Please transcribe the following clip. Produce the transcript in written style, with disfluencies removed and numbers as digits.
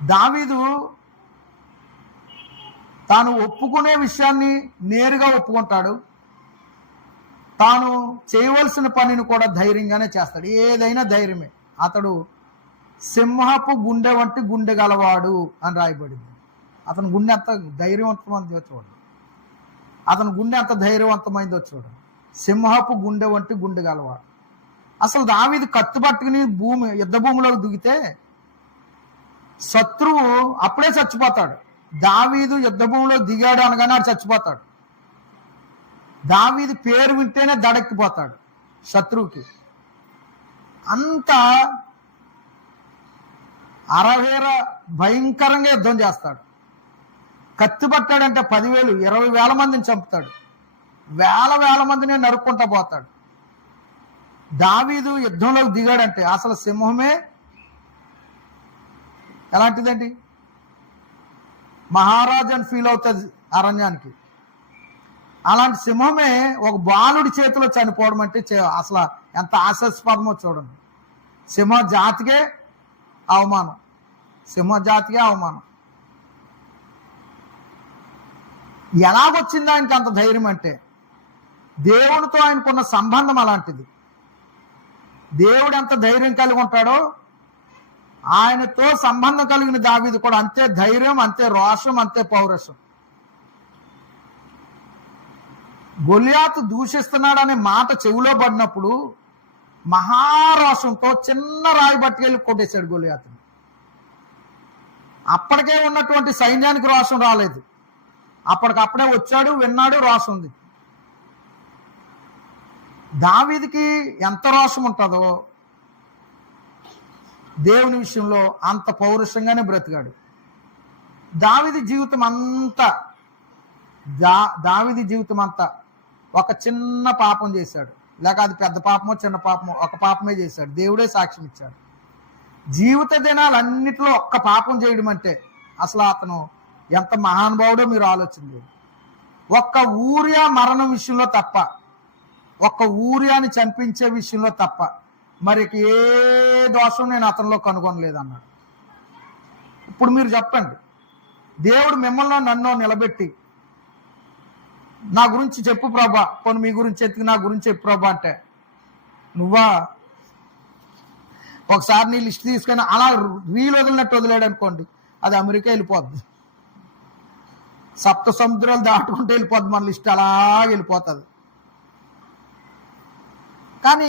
దావీదు తాను ఒప్పుకునే విషయాన్ని నేరుగా ఒప్పుకుంటాడు. తాను చేయవలసిన పనిని కూడా ధైర్యంగానే చేస్తాడు. ఏదైనా ధైర్యమే. అతడు సింహపు గుండె వంటి గుండె గలవాడు అని రాయబడింది. అతని గుండె ఎంత ధైర్యవంతమైందో చూడండి. అతని గుండె ఎంత ధైర్యవంతమైందో చూడండి. సింహపు గుండె వంటి గుండె గలవాడు. అసలు దావీదు కత్తి పట్టుకుని యుద్ధ భూమిలోకి దిగితే శత్రువు అప్పుడే చచ్చిపోతాడు. దావీదు యుద్ధ భూమిలో దిగాడు అనగానే ఆడు చచ్చిపోతాడు. దావీదు పేరు వింటేనే దడెక్కిపోతాడు శత్రువుకి. అంత అరవేర భయంకరంగా యుద్ధం చేస్తాడు. కత్తి పట్టాడంటే 10,000 20,000 మందిని చంపుతాడు. వేల మందిని నరుక్కుంటా పోతాడు. దావీదు యుద్ధంలోకి దిగాడంటే అసలు సింహమే ఎలాంటిదండి, మహారాజాని ఫీల్ అవుతుంది అరణ్యానికి. అలాంటి సింహమే ఒక బాలుడి చేతిలో చనిపోవడం అంటే అసలు ఎంత ఆశాస్పదమో చూడండి. సింహ జాతికే అవమానం. సింహ జాతికే అవమానం. ఎలాగొచ్చింది ఆయనకి అంత ధైర్యం అంటే దేవునితో ఆయనకున్న సంబంధం అలాంటిది. దేవుడు ఎంత ధైర్యం కలిగి ఉంటాడో ఆయనతో సంబంధం కలిగిన దావీదు కూడా అంతే ధైర్యం, అంతే రోషం, అంతే పౌరుషం. గొలియాతు దూషిస్తున్నాడనే మాట చెవిలో పడినప్పుడు మహారోషంతో చిన్న రాయి పట్టుకెళ్ళి కొట్టేశాడు గొలియాతుని. అప్పటికే ఉన్నటువంటి సైన్యానికి రోషం రాలేదు. అప్పటికప్పుడే వచ్చాడు, విన్నాడు, రోషం ఉంది. దావీదుకి ఎంత రోషం ఉంటుందో దేవుని విషయంలో అంత పౌరుషంగానే బ్రతికాడు. దావీదు జీవితం అంతా ఒక చిన్న పాపం చేశాడు. లేక అది పెద్ద పాపమో చిన్న పాపమో ఒక పాపమే చేశాడు. దేవుడే సాక్ష్యం ఇచ్చాడు. జీవిత దినాలన్నిటిలో ఒక్క పాపం చేయడం అంటే అసలు అతను ఎంత మహానుభావుడో మీరు ఆలోచించండి. ఒక్క ఊరియా మరణం విషయంలో తప్ప, ఒక్క ఊరియాని చంపించే విషయంలో తప్ప మరి ఏ దోషం నేను అతనిలో కనుగొనలేదన్నాడు. ఇప్పుడు మీరు చెప్పండి, దేవుడు మిమ్మల్ని నన్ను నిలబెట్టి నా గురించి చెప్పు ప్రభా, పోనీ మీ గురించి ఎత్తుకు నా గురించి చెప్పు ప్రభా అంటే నువ్వా? ఒకసారి నీ లిస్ట్ తీసుకొని అలా రీల్ వదిలినట్టు వదిలేడు అనుకోండి, అది అమెరికా వెళ్ళిపోద్ది. 7 సముద్రాలు దాటుకుంటూ వెళ్ళిపోద్ది మన లిస్ట్, అలా వెళ్ళిపోతుంది. కానీ